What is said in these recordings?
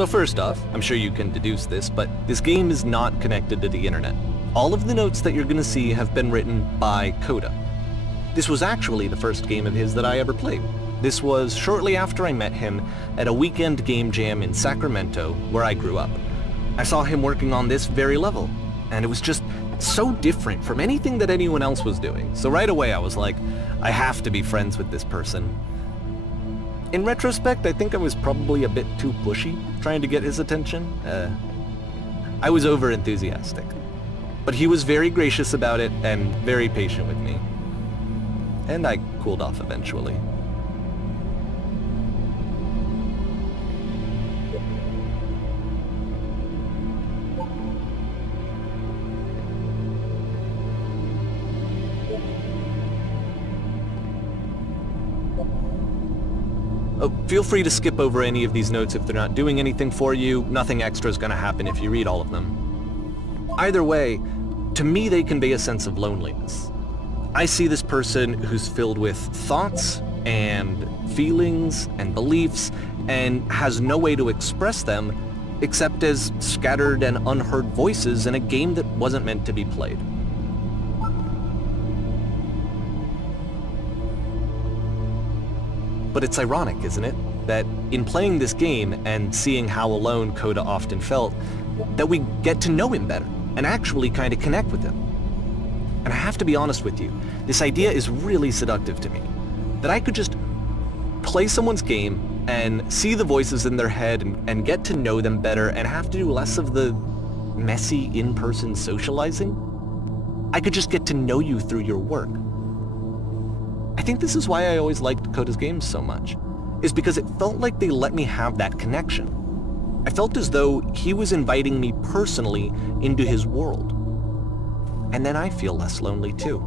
So first off, I'm sure you can deduce this, but this game is not connected to the internet. All of the notes that you're gonna see have been written by Coda. This was actually the first game of his that I ever played. This was shortly after I met him at a weekend game jam in Sacramento, where I grew up. I saw him working on this very level, and it was just so different from anything that anyone else was doing. So right away I was like, I have to be friends with this person. In retrospect, I think I was probably a bit too pushy, trying to get his attention. I was over-enthusiastic. But he was very gracious about it and very patient with me. And I cooled off eventually. Oh, feel free to skip over any of these notes if they're not doing anything for you. Nothing extra is going to happen if you read all of them. Either way, to me they convey a sense of loneliness. I see this person who's filled with thoughts and feelings and beliefs and has no way to express them except as scattered and unheard voices in a game that wasn't meant to be played. But it's ironic, isn't it, that in playing this game and seeing how alone Coda often felt, that we get to know him better and actually kind of connect with him. And I have to be honest with you, this idea is really seductive to me. That I could just play someone's game and see the voices in their head and get to know them better and have to do less of the messy in-person socializing. I could just get to know you through your work. I think this is why I always liked Coda's games so much, is because it felt like they let me have that connection. I felt as though he was inviting me personally into his world. And then I feel less lonely too.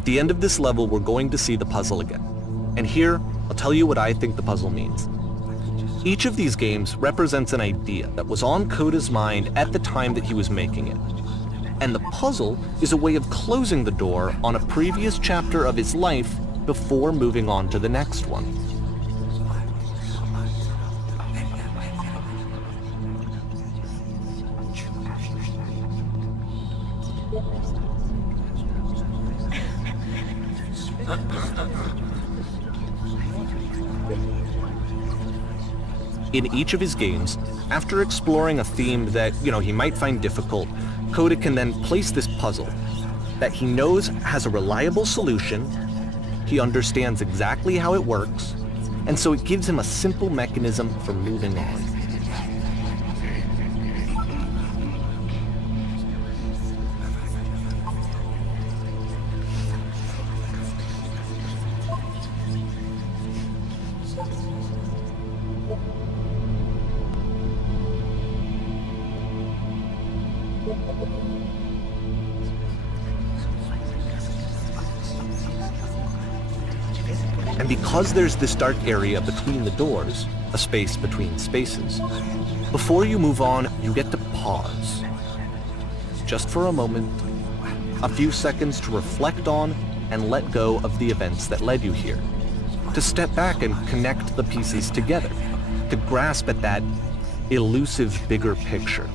At the end of this level, we're going to see the puzzle again. And here, I'll tell you what I think the puzzle means. Each of these games represents an idea that was on Coda's mind at the time that he was making it. And the puzzle is a way of closing the door on a previous chapter of his life before moving on to the next one. In each of his games, after exploring a theme that, he might find difficult, Coda can then place this puzzle that he knows has a reliable solution, he understands exactly how it works, and so it gives him a simple mechanism for moving on. And because there's this dark area between the doors, a space between spaces, before you move on, you get to pause. Just for a moment, a few seconds to reflect on and let go of the events that led you here. To step back and connect the pieces together. To grasp at that elusive bigger picture.